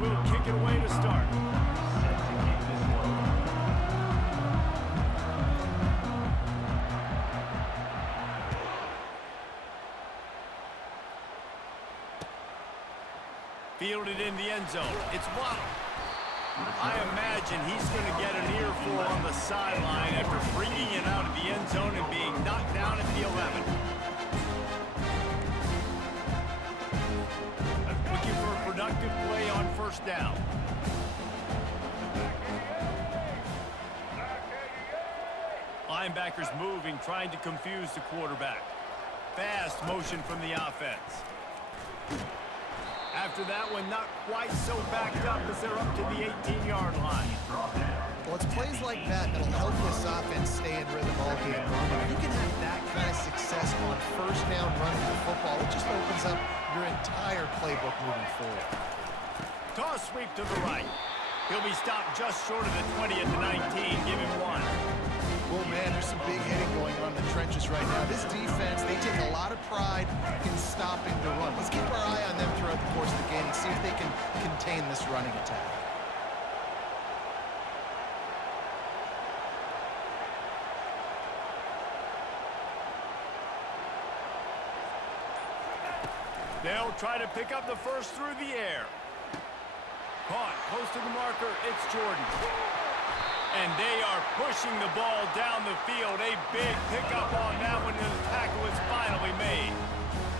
will kick it away to start. Fielded in the end zone. It's Waddle. I imagine he's going to get an earful on the sideline after bringing it out of the end zone and being knocked down at the 11. Looking for a productive play on first down. Linebackers moving, trying to confuse the quarterback. Fast motion from the offense. After that one, not quite so backed up as they're up to the 18-yard line. Well, it's plays like that that'll help this offense stay in rhythm all game long. If you can have that kind of success on first down running the football, it just opens up your entire playbook moving forward. Toss sweep to the right. He'll be stopped just short of the 20 at the 19. Give him one. Well, man, there's some big hitting going on in the trenches right now. This defense, they take a lot of pride in stopping the run. Let's keep our eye on them throughout the course of the game and see if they can contain this running attack. They'll try to pick up the first through the air. Caught, close to the marker, it's Jordan. And they are pushing the ball down the field. A big pickup on that one, and the tackle is finally made.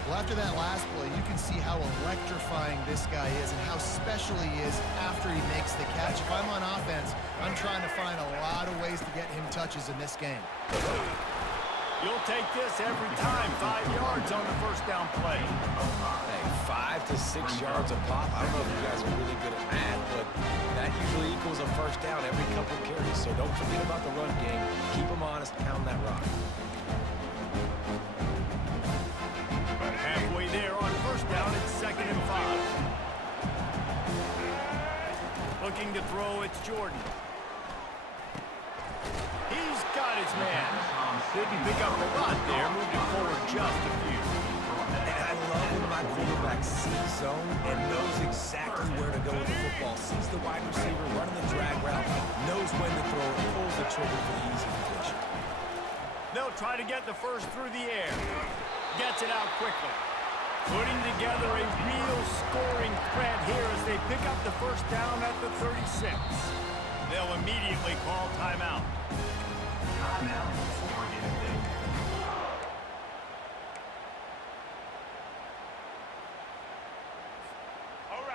Well, after that last play, you can see how electrifying this guy is and how special he is after he makes the catch. If I'm on offense, I'm trying to find a lot of ways to get him touches in this game. You'll take this every time. 5 yards on the first down play. Hey, 5 to 6 yards a pop. I don't know if you guys are really good at math, but that usually equals a first down every couple of carries. So don't forget about the run game. Keep them honest, pound that rock. Halfway there on first down, it's 2nd and 5. Looking to throw, it's Jordan. He's got his man. Didn't pick up a lot there, moved it forward just a few. And I love when my quarterback sees zone and knows exactly where to go with the football. Sees the wide receiver running the drag route, knows when to throw it, pulls the trigger for the easy completion. They'll try to get the first through the air. Gets it out quickly. Putting together a real scoring threat here as they pick up the first down at the 36. They'll immediately call timeout.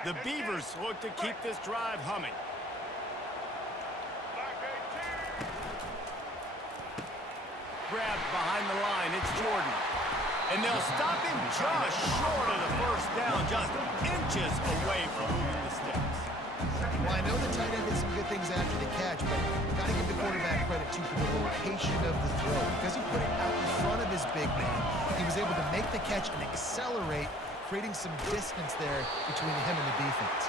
The Beavers look to keep this drive humming. Grabbed behind the line, it's Jordan. And they'll stop him just short of the first down, just inches away from moving the sticks. Well, I know the tight end did some good things after the catch, but got to give the quarterback credit, too, for the location of the throw. Because he put it out in front of his big man, he was able to make the catch and accelerate, creating some distance there between him and the defense.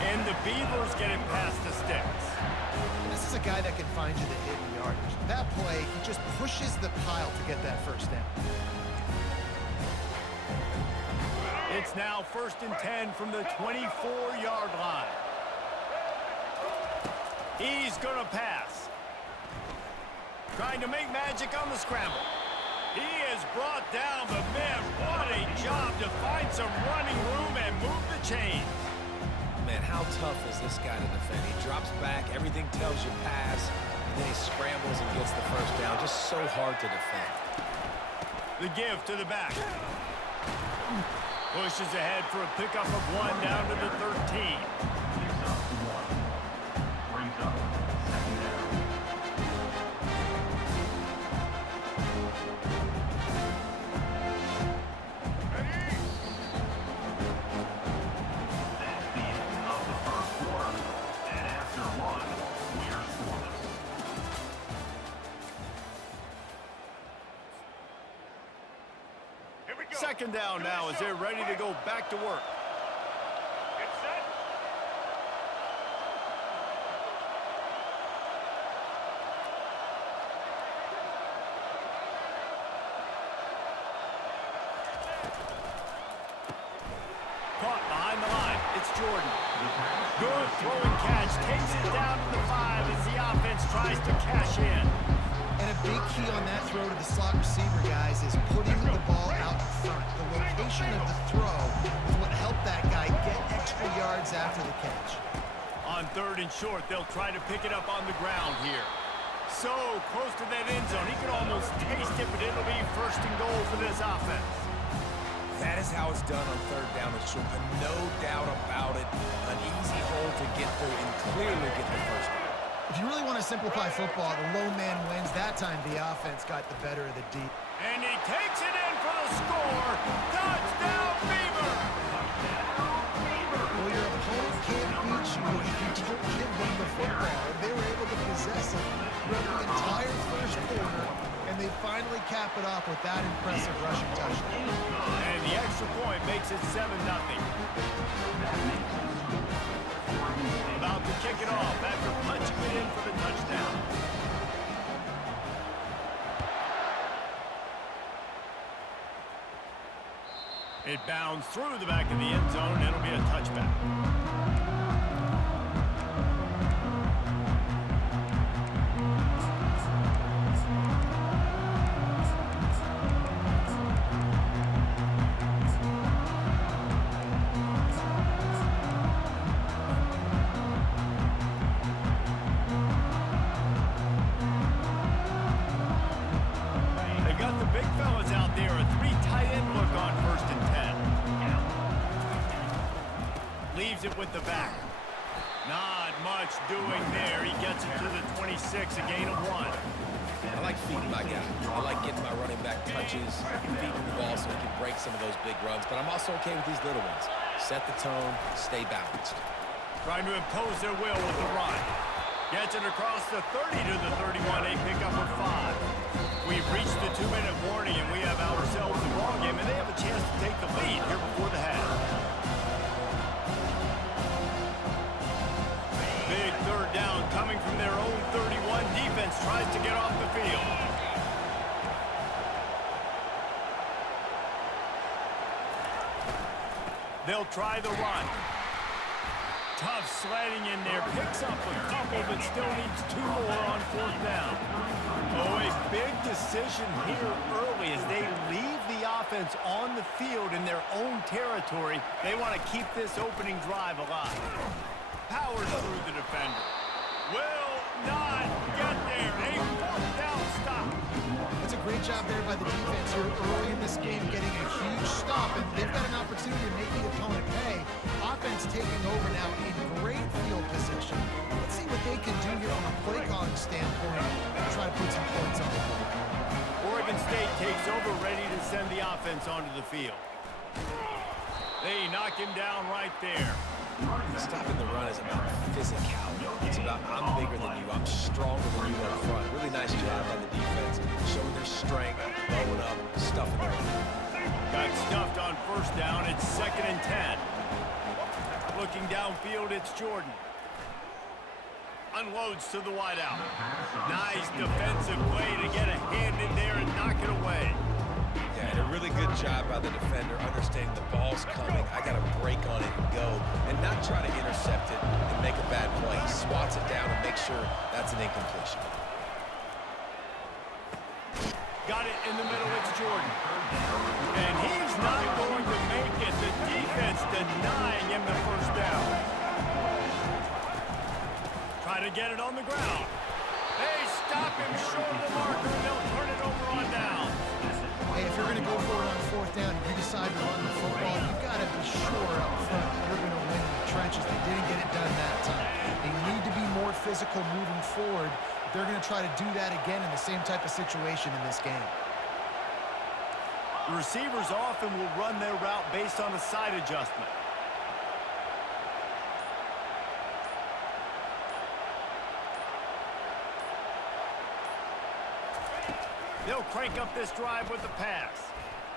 And the Beavers get it past the sticks. This is a guy that can find you the hidden yardage. That play, he just pushes the pile to get that first down. It's now 1st and 10 from the 24-yard line. He's going to pass. Trying to make magic on the scramble. He is brought down, but man, what a job to find some running room and move the chains. Man, how tough is this guy to defend? He drops back, everything tells you pass, and then he scrambles and gets the first down. Just so hard to defend. The give to the back. Pushes ahead for a pickup of 1 down to the 13. Second down now as they're ready to go back to work. Get set. Caught behind the line. It's Jordan. Good throwing catch. Takes it down to the 5 as the offense tries to cash in. And a big key on that throw to the slot receiver, guys, is putting the ball out in front. The location of the throw is what helped that guy get extra yards after the catch. On 3rd and short, they'll try to pick it up on the ground here. So close to that end zone. He could almost taste it, but it'll be 1st and goal for this offense. That is how it's done on 3rd down and short. No doubt about it. An easy hole to get through and clearly get the 1st down. If you really want to simplify football, the low man wins. That time the offense got the better of the deep. And he takes it in for the score. Touchdown, Beaver! Well, your opponent can't beat you if you don't give them the football. And they were able to possess it throughout the entire 1st quarter, and they finally cap it off with that impressive rushing touchdown. And the extra point makes it 7-0. About to kick it off after punching it in for the touchdown. It bounds through the back of the end zone, and it'll be a touchback. Leaves it with the back. Not much doing there. He gets it to the 26, a gain of 1. I like feeding my guy. I like getting my running back touches, feeding the ball so he can break some of those big runs. But I'm also okay with these little ones. Set the tone, stay balanced. Trying to impose their will with the run. Gets it across the 30 to the 31. A pickup of 5. We've reached the 2-minute warning, and we have ourselves a ball game, and they have a chance to take the lead here before the half. Big 3rd down coming from their own 31. Defense tries to get off the field. They'll try the run. Tough sledding in there. Picks up a couple, but still needs 2 more on 4th down. Oh, a big decision here early as they leave the offense on the field in their own territory. They want to keep this opening drive alive. Powers through the defender. Will not get there. A 4th down stop. That's a great job there by the defense here early in this game, getting a huge stop, and they've got an opportunity to make the opponent pay. Offense taking over now in great field position. Let's see what they can do here from a play calling standpoint and try to put some points on the board. Oregon State takes over, ready to send the offense onto the field. They knock him down right there. Stopping the run is about physicality. It's about I'm bigger than you, I'm stronger than you up front. Really nice job by the defense, showing their strength, blowing up, stuffing the run. Got stuffed on 1st down. It's 2nd and 10. Looking downfield, it's Jordan. Unloads to the wideout. Nice defensive play to get a hand in there and knock it away. Yeah, and a really good job by the defender, understanding the ball's coming. I got to break on it and go, and not try to intercept it and make a bad play. He swats it down and makes sure that's an incompletion. Got it in the middle, it's Jordan. And he's not going to make it. The defense denying him the 1st down. Try to get it on the ground. They stop him short of the marker, and they'll turn it over on down. Hey, if you're going to go for it on 4th down and you decide to run the football, you've got to be sure up front that you're going to win in the trenches. They didn't get it done that time. They need to be more physical moving forward. They're going to try to do that again in the same type of situation in this game. The receivers often will run their route based on a side adjustment. They'll crank up this drive with the pass.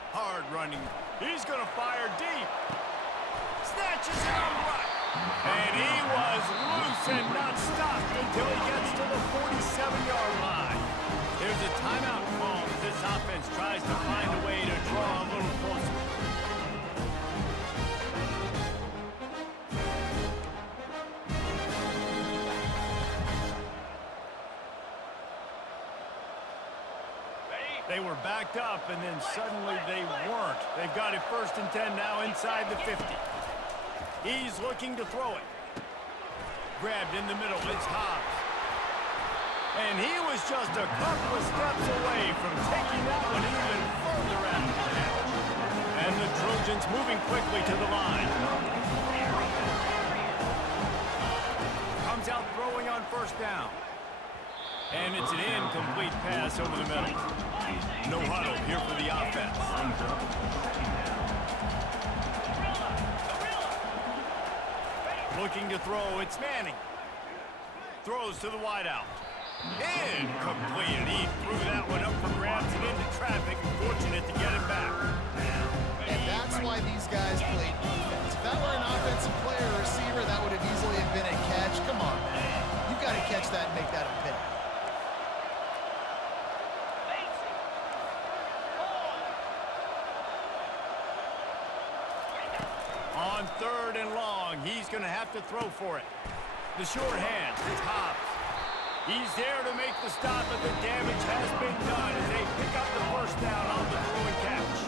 Hard running. He's going to fire deep. Snatches it on right. And he was loose and not stopped until he gets to the 47-yard line. There's a timeout call as this offense tries to find a way to draw a little closer. They were backed up, and then suddenly they weren't. They've got it 1st and 10 now inside the 50. He's looking to throw it. Grabbed in the middle. It's Hobbs. And he was just a couple of steps away from taking that one even further after the catch. And the Trojans moving quickly to the line. Comes out throwing on 1st down. And it's an incomplete pass over the middle. No huddle here for the offense. Looking to throw, it's Manning. Throws to the wideout. Incomplete. He threw that one up for grabs and into traffic. Fortunate to get it back. And that's why these guys played defense. If that were an offensive player or receiver, that would have easily have been a catch. Come on, man. You've got to catch that and make that a pick. On 3rd and long, he's going to have to throw for it. The short hand, it's Hobbs. He's there to make the stop, but the damage has been done as they pick up the 1st down on the throw and catch.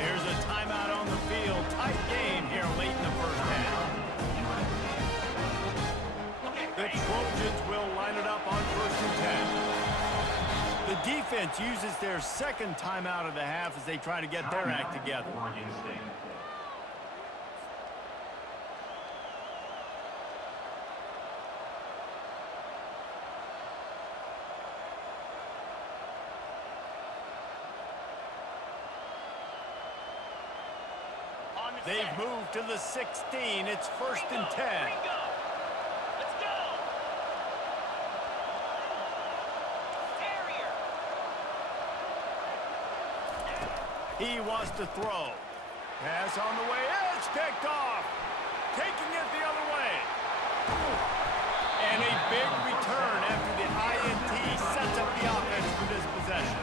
There's a timeout on the field. Tight game here late in the 1st half. The Trojans will line it up on 1st and 10. The defense uses their 2nd timeout of the half as they try to get their act together. They've moved to the 16. It's 1st and 10. Let's go. Terrier. He wants to throw. Pass on the way. It's picked off. Taking it the other way. And a big return after the INT sets up the offense for this possession.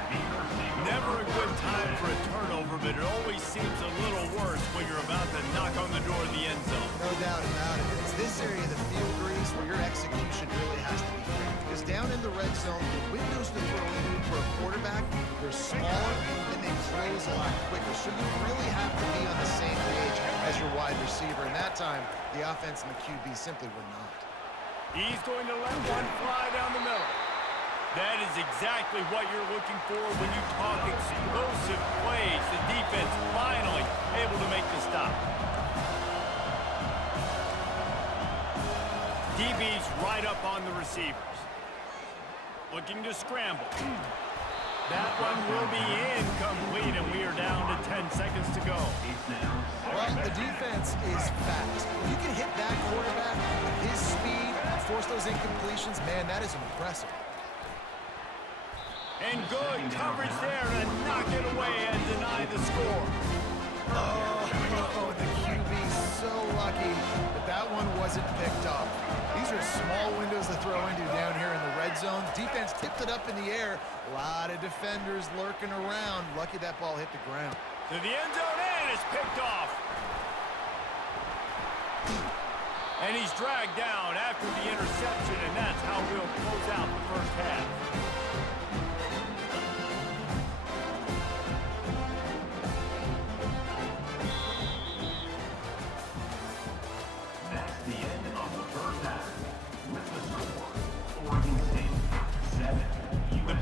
Never a good time for a turnover, but it always seems a little worse when you're about to knock on the door of the end zone. No doubt about it. It's this area of the field, Grease, where your execution really has to be great. Because down in the red zone, the windows to throw into for a quarterback, they're smaller and they close a lot quicker. So you really have to be on the same page as your wide receiver. And that time, the offense and the QB simply were not. He's going to let one fly down the middle. That is exactly what you're looking for when you talk explosive plays. The defense finally able to make the stop. DB's right up on the receivers. Looking to scramble. That one will be incomplete, and we are down to 10 seconds to go. Well, the defense is fast. If you can hit that quarterback with his speed and force those incompletions, man, that is impressive. And good coverage there to knock it away and deny the score. Oh, the QB's so lucky that that one wasn't picked up. These are small windows to throw into down here in the red zone. Defense tipped it up in the air. A lot of defenders lurking around. Lucky that ball hit the ground. To the end zone, and it's picked off. And he's dragged down after the interception, and that's how we'll close out the 1st half.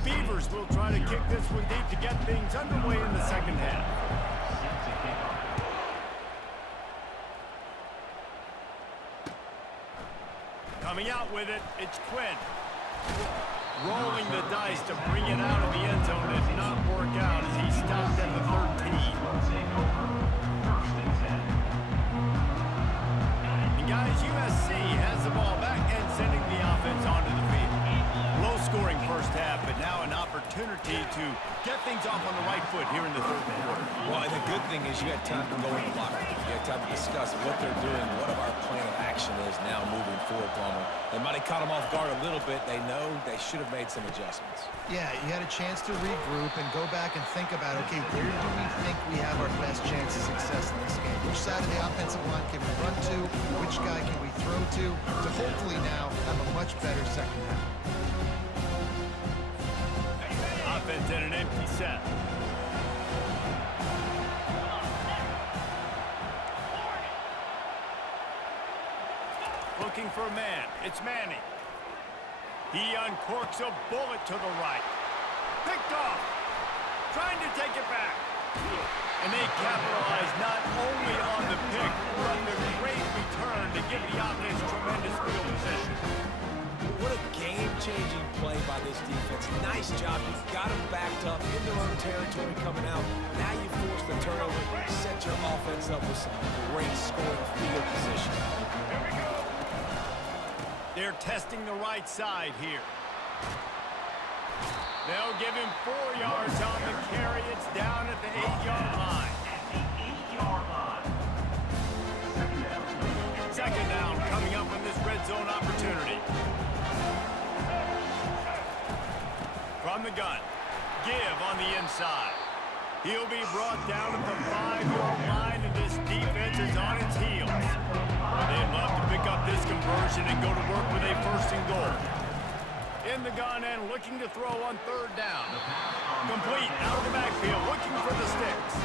Beavers will try to kick this one deep to get things underway in the 2nd half. Coming out with it, it's Quinn. Rolling the dice to bring it out of the end zone did not work out as he stopped at the 13. And guys, USC has the ball back and sending the offense onto the field. Low-scoring 1st half, but now an opportunity to get things off on the right foot here in the 3rd quarter. Well, and the good thing is you had time to go in the locker room. You had time to discuss what they're doing, what our plan of action is now moving forward, Palmer. They might have caught them off guard a little bit. They know they should have made some adjustments. Yeah, you had a chance to regroup and go back and think about, okay, where do we think we have our best chance of success in this game? Which side of the offensive line can we run to? Which guy can we throw to hopefully now have a much better 2nd half? offense in an empty set. Looking for a man. It's Manning. He uncorks a bullet to the right. Picked off. Trying to take it back. And they capitalize not only on the pick, but the great return to give the offense tremendous field position. What a game-changing play by this defense. Nice job. You got them backed up in their own territory coming out. Now you force the turnover, set your offense up with some great scoring field position. They're testing the right side here. They'll give him 4 yards on the carry. It's down at the 8-yard line. Second down coming up in this red zone opportunity. From the gun, give on the inside. He'll be brought down at the 5-yard line, and this defense is on its heels. They'd love to pick up this conversion and go to work with a 1st and goal. In the gun and looking to throw on 3rd down. Complete out of the backfield, looking for the sticks.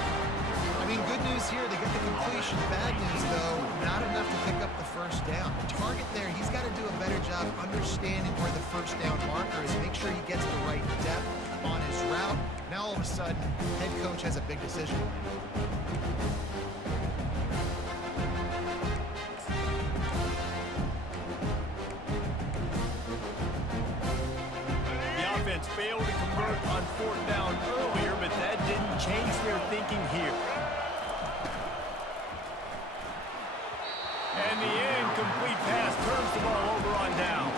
I mean, good news here, they get the completion. Bad news, though, not enough to pick up the 1st down. The target there, he's got to do a better job understanding where the 1st down marker is, make sure he gets the right depth on his route. Now, all of a sudden, head coach has a big decision. Failed to convert on 4th down earlier, but that didn't change their thinking here. And the incomplete pass turns the ball over on down.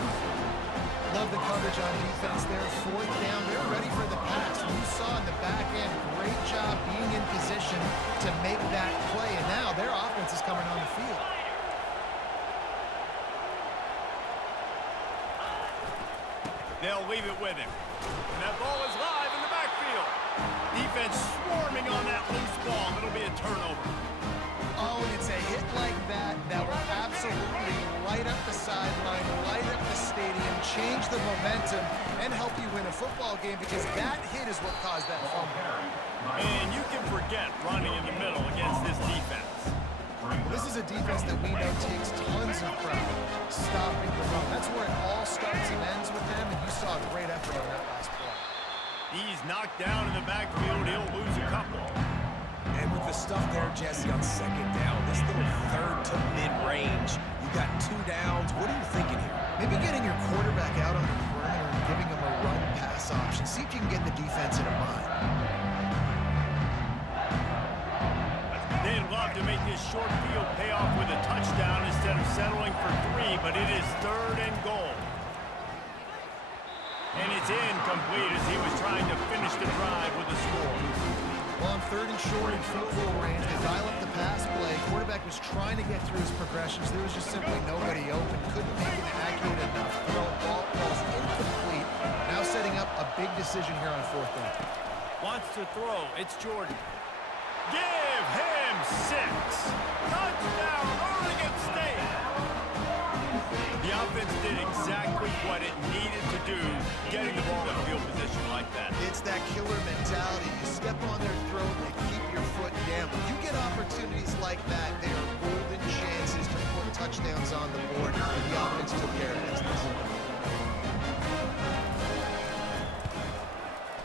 Love the coverage on defense there. 4th down, they're ready for the pass. You saw in the back end, great job being in position to make that play, and now their offense is coming on the field. They'll leave it with him. And that ball is live in the backfield. Defense swarming on that loose ball. It'll be a turnover. Oh, and it's a hit like that that will absolutely light up the sideline, light up the stadium, change the momentum, and help you win a football game, because that hit is what caused that fumble. And you can forget running in the middle against this defense. This is a defense that we know takes tons of pride stopping the run. That's where it all starts and ends with them, and you saw a great effort on that last play. He's knocked down in the backfield. He'll lose a couple. And with the stuff there, Jesse, on 2nd down, this little 3rd to mid-range, you got 2 downs. What are you thinking here? Maybe getting your quarterback out on the perimeter and giving him a run-pass option. See if you can get the defense in a bind. They'd love to make this short field pay off with a touchdown instead of settling for 3, but it is 3rd and goal. And it's incomplete as he was trying to finish the drive with a score. Well, on 3rd and short in field goal range, they dial up the pass play. Quarterback was trying to get through his progressions. There was just simply nobody open. Couldn't make an accurate enough throw. Ball's incomplete. Now setting up a big decision here on 4th down. Wants to throw. It's Jordan. Give him 6. Touchdown, Oregon State. The offense did exactly what it needed to do, getting the ball in field position like that. It's that killer mentality. You step on their throat and keep your foot down. When you get opportunities like that, they are golden chances to put touchdowns on the board, and the offense took care of business.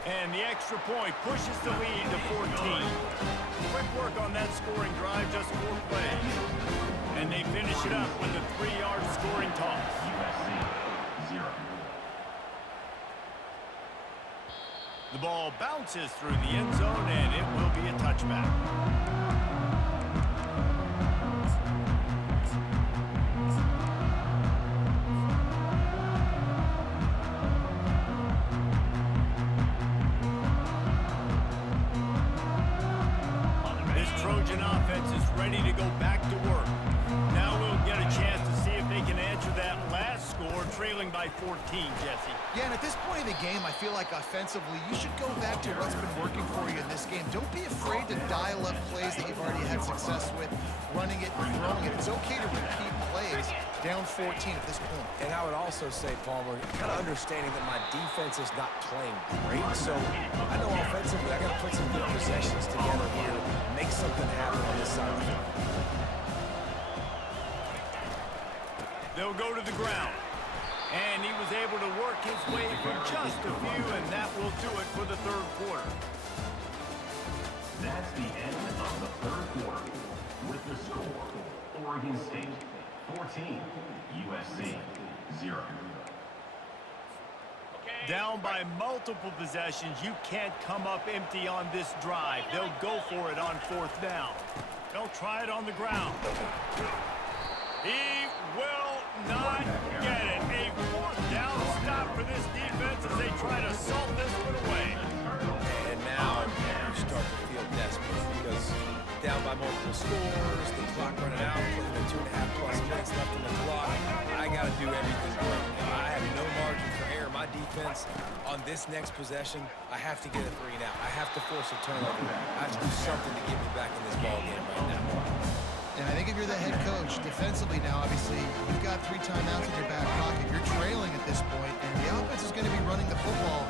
And the extra point pushes the lead to 14. Quick work on that scoring drive, just 4 plays. And they finish it up with a 3-yard scoring toss. The ball bounces through the end zone, and it will be a touchback. Trojan offense is ready to go back to work. Now we'll get a chance to see if they can answer that last score, trailing by 14, Jesse. Yeah, and at this point in the game, I feel like offensively, you should go back to what's been working for you in this game. Don't be afraid to dial up plays that you've already had success with, running it and throwing it. It's okay to repeat plays. down 14 at this point. And I would also say, Palmer, kind of understanding that my defense is not playing great, so I know offensively I got to put some good possessions together here, make something happen on this side of the field. They'll go to the ground. And he was able to work his way for just a few, and that will do it for the third quarter. That's the end of the third quarter. With the score, Oregon State 14, USC 0. Down by multiple possessions, you can't come up empty on this drive. They'll go for it on fourth down. They'll try it on the ground. He will not get it. A fourth down stop for this defense as they try to salt this one away. And now you start to feel desperate because down by multiple scores, the clock running out, putting the 2.5+ minutes left on the clock. I got to do everything great. I have no margin for error. My defense on this next possession, I have to get a 3 and out. I have to force a turnover. I have to do something to get me back in this ball game right now. And I think if you're the head coach, defensively now, obviously, you've got 3 timeouts in your back pocket. You're trailing at this point, and the offense is going to be running the football,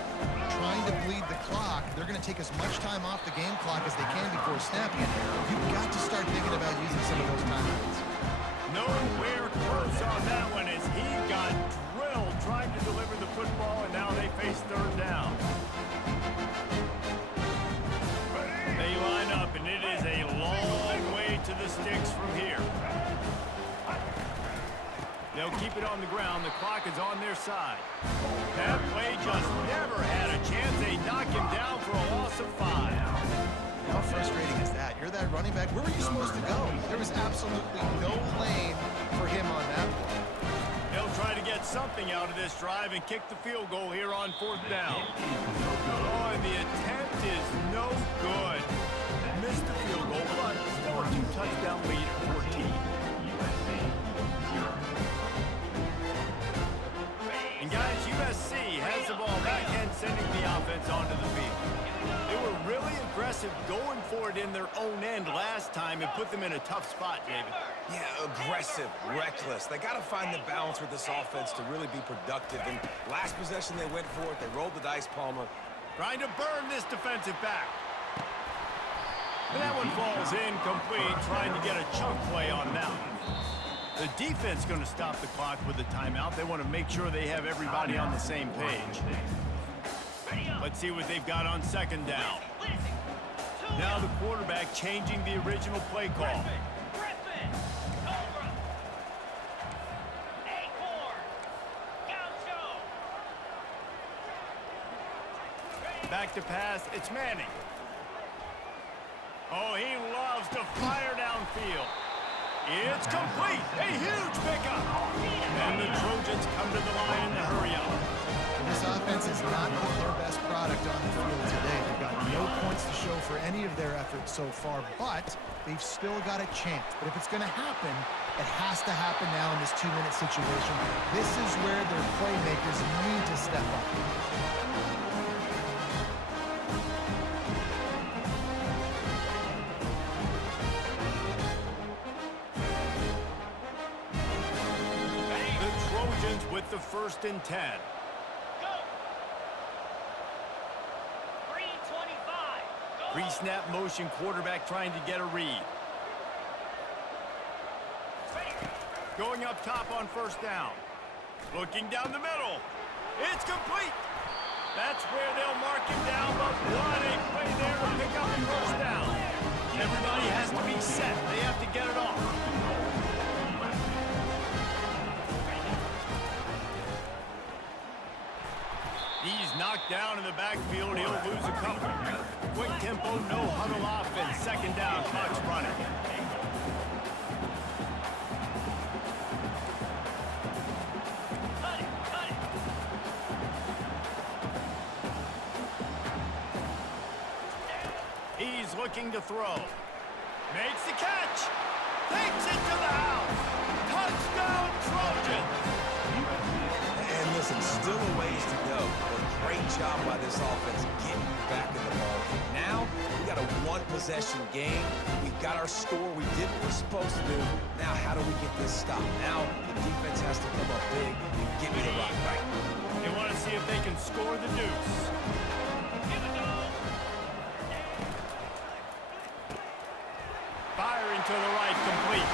trying to bleed the clock. They're going to take as much time off the game clock as they can before snapping it. You've got to start thinking about using some of those timeouts. Nowhere close on that one as he got drilled trying to deliver the football, and now they face third down. They line up, and it is a long way to the sticks from here. They'll keep it on the ground. The clock is on their side. That play just never had a chance. They knock him down for a loss of 5. How frustrating is that? You're that running back. Where were you supposed to go? There was absolutely no lane for him on that play. They'll try to get something out of this drive and kick the field goal here on fourth down. Oh, and the attempt is no good. Missed the field goal, but still a 2-touchdown lead at 14. And guys, USC has the ball back and sending the offense onto the field. They were really aggressive going for it in their own end last time and put them in a tough spot, David. Yeah, aggressive, reckless. They got to find the balance with this offense to really be productive. And last possession, they went for it. They rolled the dice, Palmer. Trying to burn this defensive back. And that one falls incomplete, trying to get a chunk play on that one. The defense going to stop the clock with a timeout. They want to make sure they have everybody on the same page. Let's see what they've got on second down. Now the quarterback changing the original play call. Back to pass, it's Manning. Oh, he loves to fire downfield. It's complete, a huge pickup. And the Trojans come to the line to hurry up. This offense has not put their best product on the field today. They've got no points to show for any of their efforts so far, but they've still got a chance. But if it's going to happen, it has to happen now in this 2-minute situation. This is where their playmakers need to step up. With the 1st and 10. Pre-snap motion, quarterback trying to get a read. Going up top on 1st down. Looking down the middle. It's complete. That's where they'll mark him down, but what a play there to pick up the 1st down. Everybody has to be set. They have to get it off. He's knocked down in the backfield. He'll lose a couple. Quick tempo, no huddle offense. 2nd down, clock's running. He's looking to throw. Makes the catch. Takes it to the house. Touchdown, Trojans. And listen, still a ways to go. But great job by this offense getting you back in the ball. Now, we got a 1-possession possession game. We got our score. We did what we're supposed to do. Now, how do we get this stopped? Now, the defense has to come up big and get me the rock right. They want to see if they can score the deuce. Firing to the right, complete.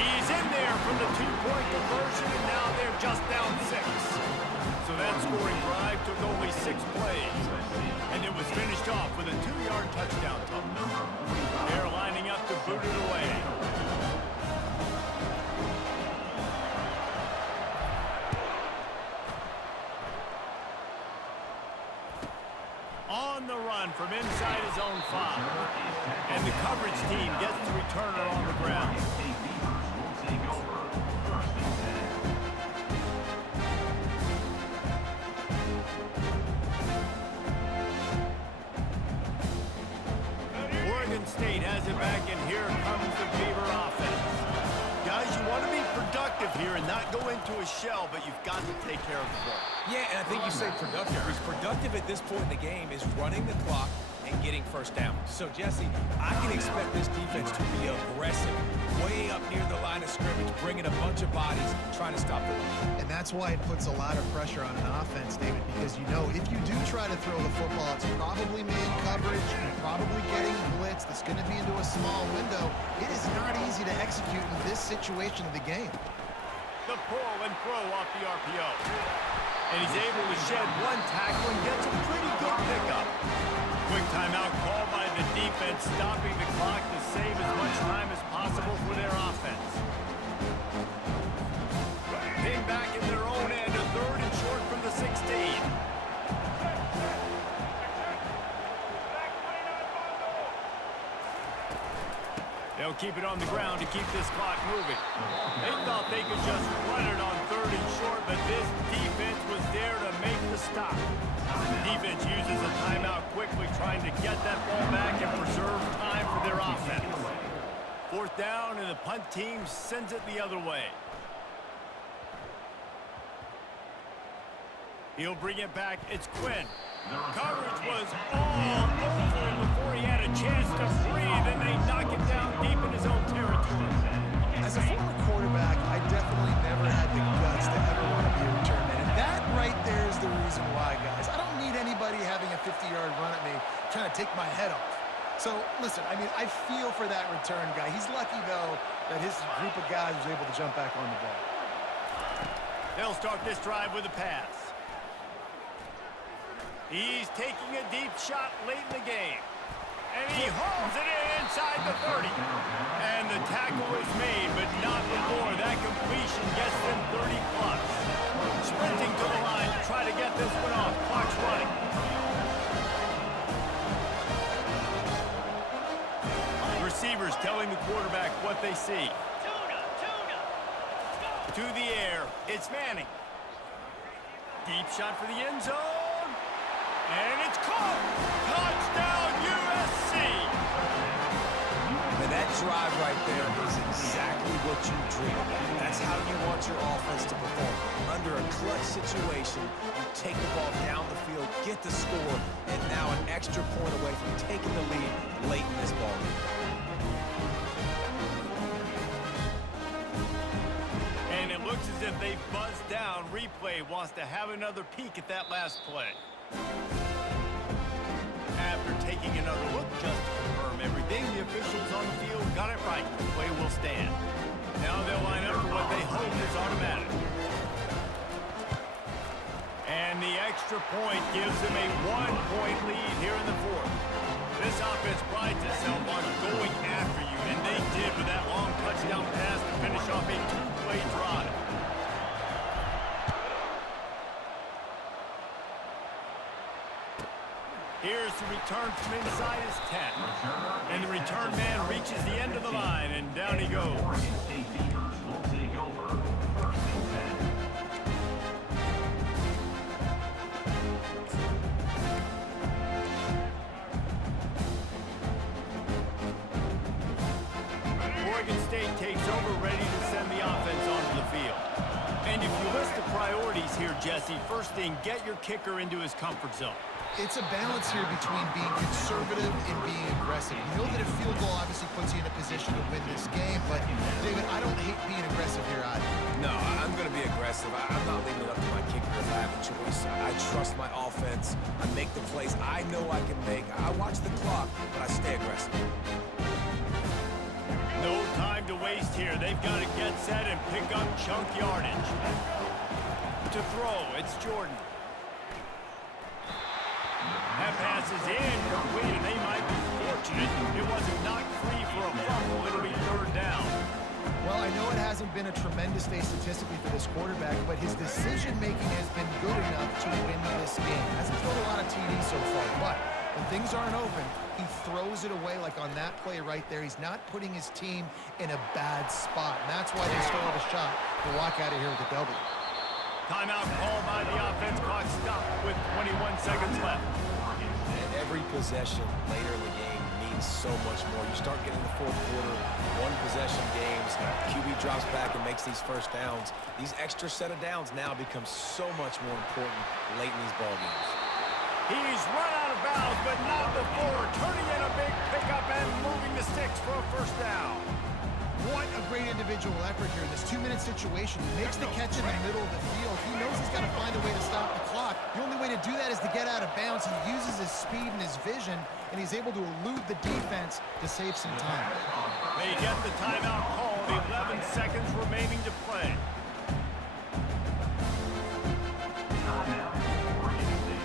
He's in there from the two-point conversion, and now they're just down 6. So that scoring drive took only 6 plays. And it was finished off with a 2-yard touchdown toss. They're lining up to boot it away. On the run from inside his own 5. And the coverage team gets the returner on the ground. Oregon State has it back, and here comes the Beaver offense. Guys, you want to be productive here and not go into a shell, but you've got to take care of the ball. Yeah, and I think you say productive. He's productive at this point in the game is running the clock and getting first down. So, Jesse, I can expect this defense to be aggressive, way up near the line of scrimmage, bringing a bunch of bodies, trying to stop the run. And that's why it puts a lot of pressure on an offense, David, because you know if you do try to throw the football, it's probably man coverage, you're probably getting blitz that's going to be into a small window. It is not easy to execute in this situation of the game. The pull and throw off the RPO. And he's able to shed one tackle and gets a pretty good pickup. Quick timeout called by the defense, stopping the clock to save as much time as possible for their offense. Pinned back in their own end, a 3rd and short from the 16. They'll keep it on the ground to keep this clock moving. They thought they could just run it on 3rd and short, but this defense was there to make the stop. Defense uses a timeout quickly, trying to get that ball back and preserve time for their offense. 4th down, and the punt team sends it the other way. He'll bring it back. It's Quinn. Coverage was all over him before he had a chance to breathe, and they knock it down deep in his own territory. As a former quarterback, I definitely never had the guts to ever want to be a return man. And that right there is the reason why, guys. I don't need anybody having a 50-yard run at me trying to take my head off. So, listen, I mean, I feel for that return guy. He's lucky, though, that his group of guys was able to jump back on the ball. They'll start this drive with a pass. He's taking a deep shot late in the game. And he hauls it in inside the 30. And the tackle is made, but not before that completion gets them 30+. Sprinting to the line to try to get this one off. Clock's running. Receivers telling the quarterback what they see. To the air, it's Manning. Deep shot for the end zone. And it's caught! Touchdown, USC! And that drive right there is exactly what you dream about. That's how you want your offense to perform. Under a clutch situation, you take the ball down the field, get the score, and now an extra point away from taking the lead late in this ball game. And it looks as if they've buzzed down. Replay wants to have another peek at that last play. After taking another look just to confirm everything, the officials on the field got it right. The play will stand. Now they'll line up for what they hope is automatic. And the extra point gives them a 1-point lead here in the 4th. This offense prides itself on going after you, and they did with that long touchdown pass to finish off a 2-play drive. Here's the return from inside his 10. And the return man reaches the end of the line, and down he goes. Oregon State Beavers will take over 1st and 10. Oregon State takes over, ready to send the offense onto the field. And if you list the priorities here, Jesse, first thing, get your kicker into his comfort zone. It's a balance here between being conservative and being aggressive. You know that a field goal obviously puts you in a position to win this game, but, David, I don't hate being aggressive here either. No, I'm going to be aggressive. I'm not leaving it up to my kicker if I have a choice. I trust my offense. I make the plays I know I can make. I watch the clock, but I stay aggressive. No time to waste here. They've got to get set and pick up chunk yardage. To throw, it's Jordan. That pass is incomplete, and they might be fortunate it wasn't knocked free for a fumble. It'll be third down. Well, I know it hasn't been a tremendous day statistically for this quarterback, but his decision-making has been good enough to win this game. Hasn't thrown a lot of TDs so far, but when things aren't open, he throws it away like on that play right there. He's not putting his team in a bad spot, and that's why they still have a shot to walk out of here with a W. Timeout called by the offense. Clock stopped with 21 seconds left. And every possession later in the game means so much more. You start getting the fourth quarter, one-possession games, QB drops back and makes these first downs. These extra set of downs now become so much more important late in these ball games. He's run out of bounds, but not before turning in a big pickup and moving the sticks for a first down. What a great individual effort here in this 2-minute situation. He makes the catch in the middle of the field. He knows he's got to find a way to stop the clock. The only way to do that is to get out of bounds. He uses his speed and his vision, and he's able to elude the defense to save some time. They get the timeout called. 11 seconds remaining to play. Timeout, Oregon State.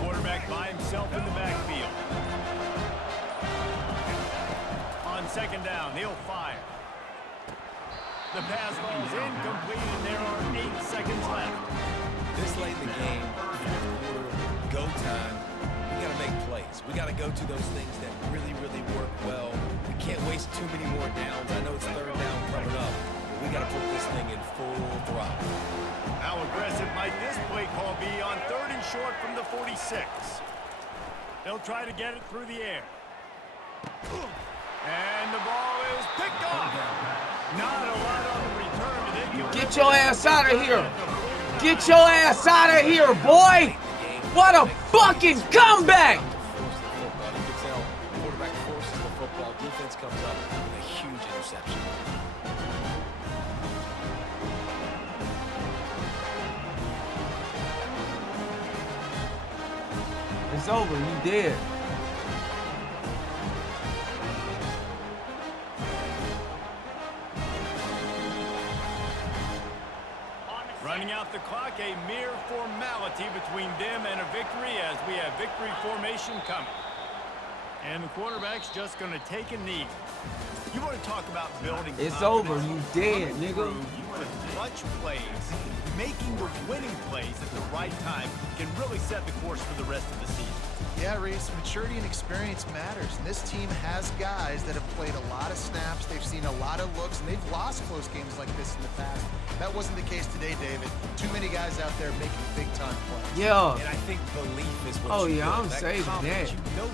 Quarterback by himself in the backfield. On second down, he'll fire. The pass falls incomplete, and there are 8 seconds left. This late in the game, fourth quarter, go time, we got to make plays. We got to go to those things that really, really work well. We can't waste too many more downs. I know it's third down coming up, but we got to put this thing in full throttle. How aggressive might this play call be on third and short from the 46? They'll try to get it through the air. And the ball is picked off. Not a lot on the return, but they can Get your ass out of here. Get your ass out of here, boy. What a fucking comeback. You can tell quarterback forces the football. Defense comes up with a huge interception. It's over. You dead. running out the clock, a mere formality between them and a victory as we have victory formation coming. And the quarterback's just going to take a knee. You want to talk about building It's confidence. over. You dead, nigga. With clutch plays, making the winning plays at the right time can really set the course for the rest of the season. Yeah, Reese, maturity and experience matters. And this team has guys that have played a lot of snaps. They've seen a lot of looks, and they've lost close games like this in the past. That wasn't the case today, David. Too many guys out there making big-time plays. Yeah. And I think belief is what Oh, you yeah, build. I'm That saving confidence, that. you know